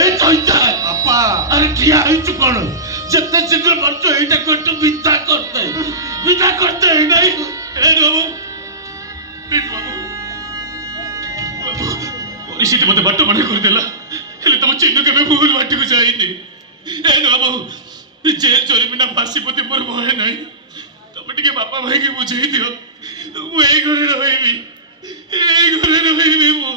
अपा अरे ठिया हिचु कोन जत्ते शीघ्र मरचो एटा कोटो विदा करते नहीं ए बाबू पुलिस मते बाटो मने कर देला हेले तम चिन्ह के भूल बाटी को जाइनी ए बाबू जेल चोरी बिना फांसी पति मोर भय नहीं तम टिके बापा भाई के बुझाई दियो मु ए घरे रहिबी मु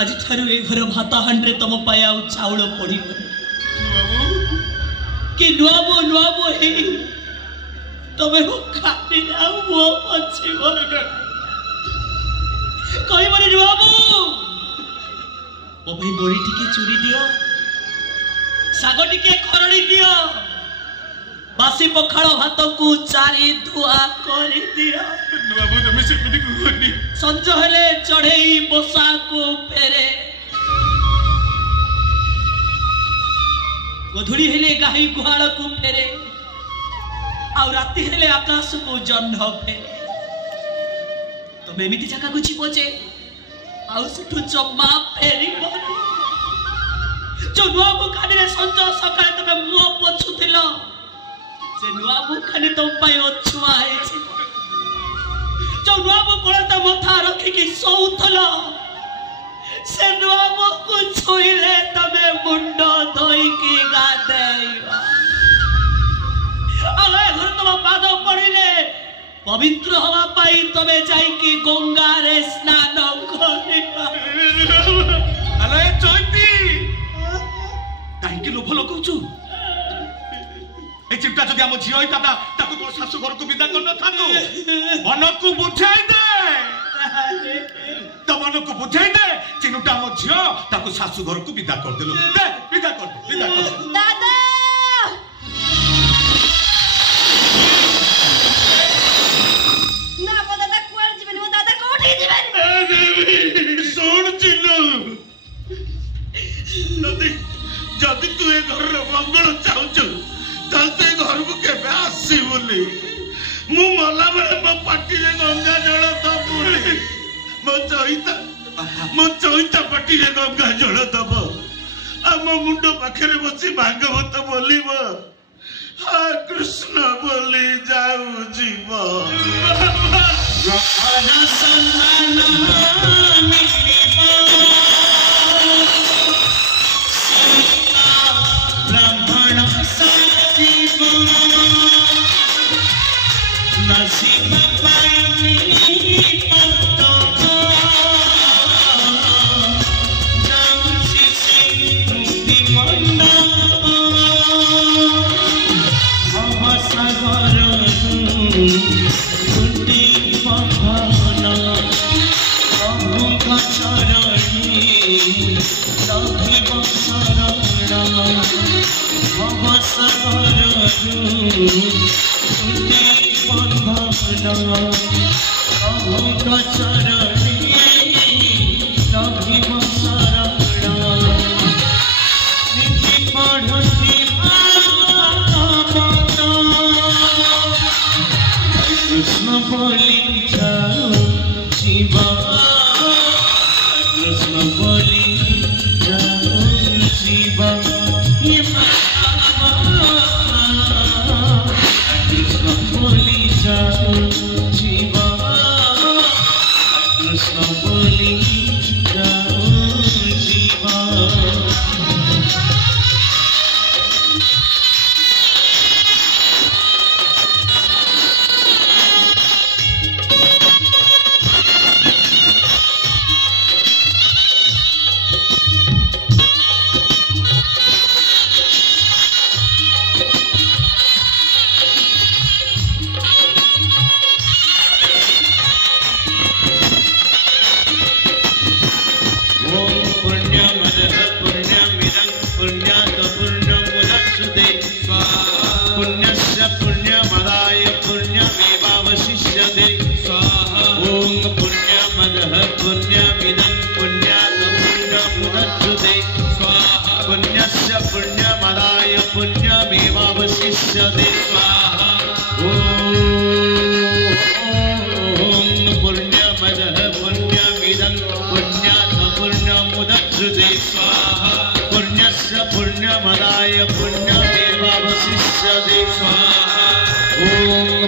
आज ठारू ए घर भात हांड्रे तुम पाया चाउल पड़ी कि नुआबो हे तमे हो खाली ना मो पछी बोल कहि माने नुआबो ओ भाई बड़ी टिके चूरी दियो साग टिके खरड़ी दियो बासी पखाड़ भात को चारी धुआ करी दियो नुआबो तमे सेमिति कहनी संज हेले चढ़ई बसा को फेरे गधुड़ी हेले गाही गुहाल को फेरे आ राति हेले आकाश को जह्न फेरे तुम एमती जगह को जीव जे आठू जमा फेर जो नुआ मुखानी संज सकाल तुम मुह पोछुल से नुआ मुखानी तुम अछुआ जो नुआ मुकोल तो मथा रखिकी शोउल से नुआ मुख छुईले तमे मुंड धोईकी गाधेइबा घर तुम पाद पड़े पवित्र हवा पाई तमे जाइकी गंगा रे स्नान करिबा अरे चोइती काहे लोभ लगौछु ए चिंता जदि हम झियो होई ताता ताकू तो सासु घर को विदा कर न थातो मन को बुझाई दे तो मन को बुझाई दे चिनुटा हम झियो ताकू सासु घर को विदा कर देलो दे विदा कर दादा ना दादा कोर जीवन वो दादा कोठी जीवन सुन चिन्नु जदि तू ए घर मंगल चाहूछु तलते घर को केबे आसी बोली मु मला बेले मो पाटी रे गंगा जल दबुली मो चोइता पाटी रे गंगा जल दब आ मो मुंडो पाखरे बसी भागवत बोलिब हा कृष्ण बोली जाऊ जीव पुण्यस्य पुण्यमदाय पुण्यमेवावशिष्यते स्वाहा ॐ पुण्यमदः पुण्यमिदं पुण्यात् पुण्यमुदच्यते स्वाहा पुण्यस्य पुण्यमदाय पुण्यमेवावशिष्यते स्वाहा ॐ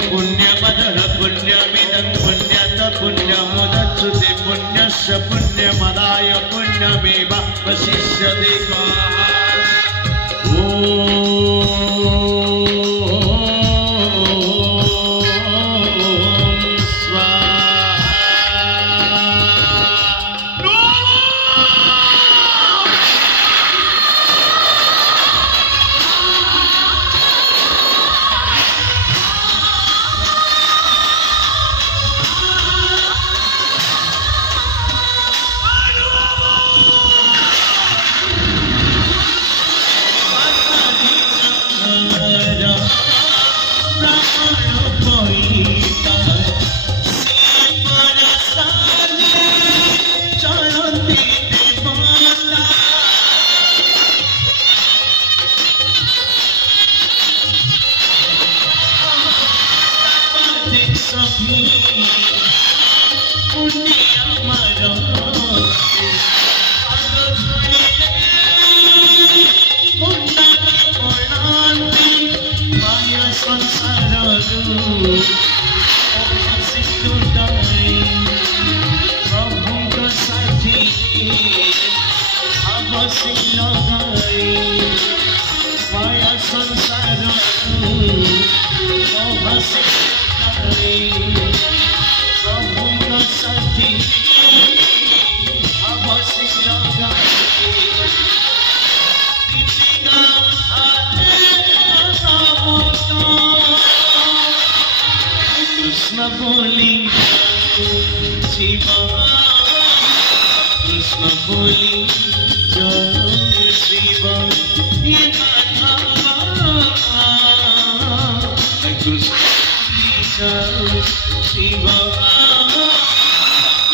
पुण्यमदः पुण्यमिदं पुण्यात् पुण्यमुदच्यते पुण्यस्य पुण्यमदाय पुण्यमेवावशिष्यते स्वाहा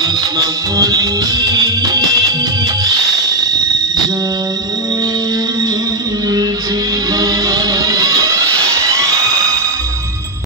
Krishna Boli